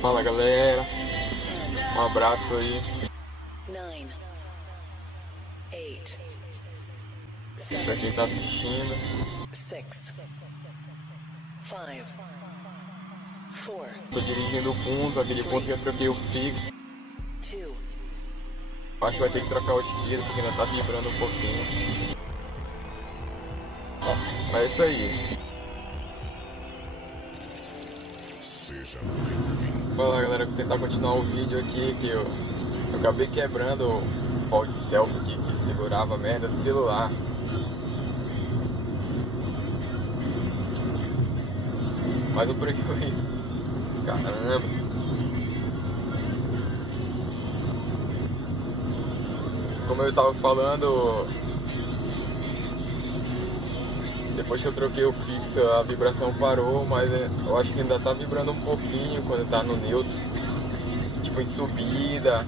Fala galera, um abraço aí. 9, 8, Pra quem tá assistindo. 6, 5, 4, Tô dirigindo o ponto, aquele ponto que eu troquei o fixo. 2, Acho que vai ter que trocar o esquerdo porque ainda tá vibrando um pouquinho. Mas é isso aí. Fala galera, vou tentar continuar o vídeo aqui que eu acabei quebrando o pau de selfie que segurava a merda do celular. Mas o prejuízo, caramba. Como eu tava falando, depois que eu troquei o fixo a vibração parou, mas eu acho que ainda tá vibrando um pouquinho quando tá no neutro, tipo em subida.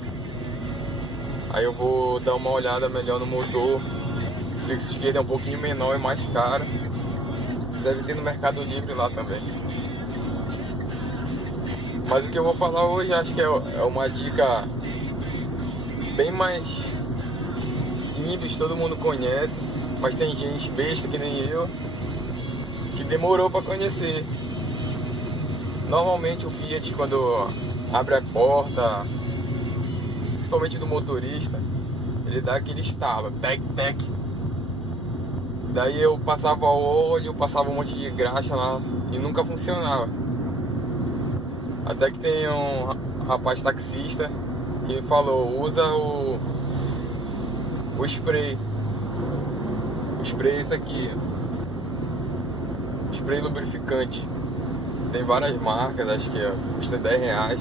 Aí eu vou dar uma olhada melhor no motor. O fixo esquerdo é um pouquinho menor e mais caro. Deve ter no Mercado Livre lá também. Mas o que eu vou falar hoje acho que é uma dica bem mais simples, todo mundo conhece, mas tem gente besta que nem eu que demorou para conhecer. Normalmente o Fiat, quando abre a porta, principalmente do motorista, ele dá aquele estalo, tec tec. Daí eu passava óleo, passava um monte de graxa lá e nunca funcionava. Até que tem um rapaz taxista que falou, usa o spray. O spray é esse aqui. Spray lubrificante. Tem várias marcas, acho que custa R$10.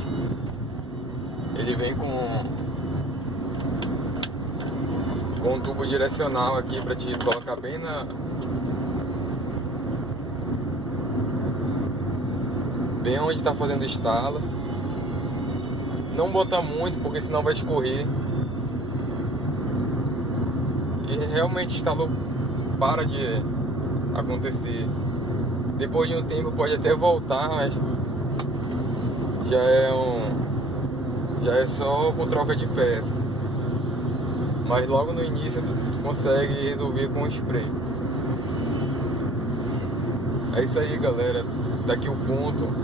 Ele vem com um tubo direcional aqui pra te colocar bem bem onde tá fazendo estalo. Não botar muito porque senão vai escorrer. E realmente estalo para de acontecer. Depois de um tempo pode até voltar, mas já é só com troca de peça. Mas logo no início tu consegue resolver com o spray. É isso aí galera, daqui o ponto.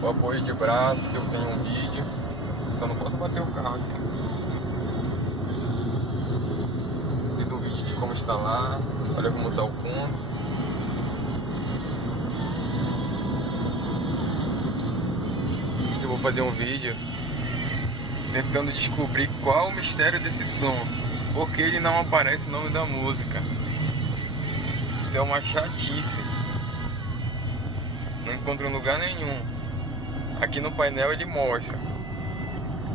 O apoio de braço, que eu tenho um vídeo. Só não posso bater o carro aqui. Fiz um vídeo de como instalar. Olha como tá o ponto. Eu vou fazer um vídeo tentando descobrir qual o mistério desse som. Por que ele não aparece o nome da música. Isso é uma chatice. Não encontro em lugar nenhum. Aqui no painel ele mostra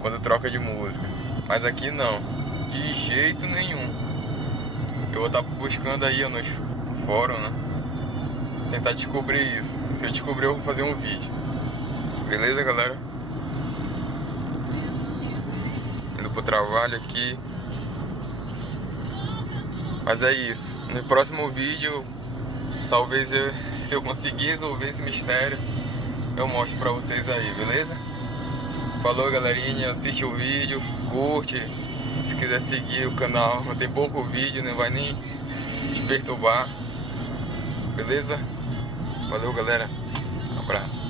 quando troca de música, mas aqui não, de jeito nenhum. Eu vou estar buscando aí nos fóruns, né? Tentar descobrir isso. Se eu descobrir eu vou fazer um vídeo. Beleza galera? Indo pro trabalho aqui. Mas é isso. No próximo vídeo, talvez se eu conseguir resolver esse mistério, eu mostro pra vocês aí, beleza? Falou galerinha, assiste o vídeo, curte. Se quiser seguir o canal, tem pouco vídeo, não vai nem te perturbar. Beleza? Valeu galera, um abraço.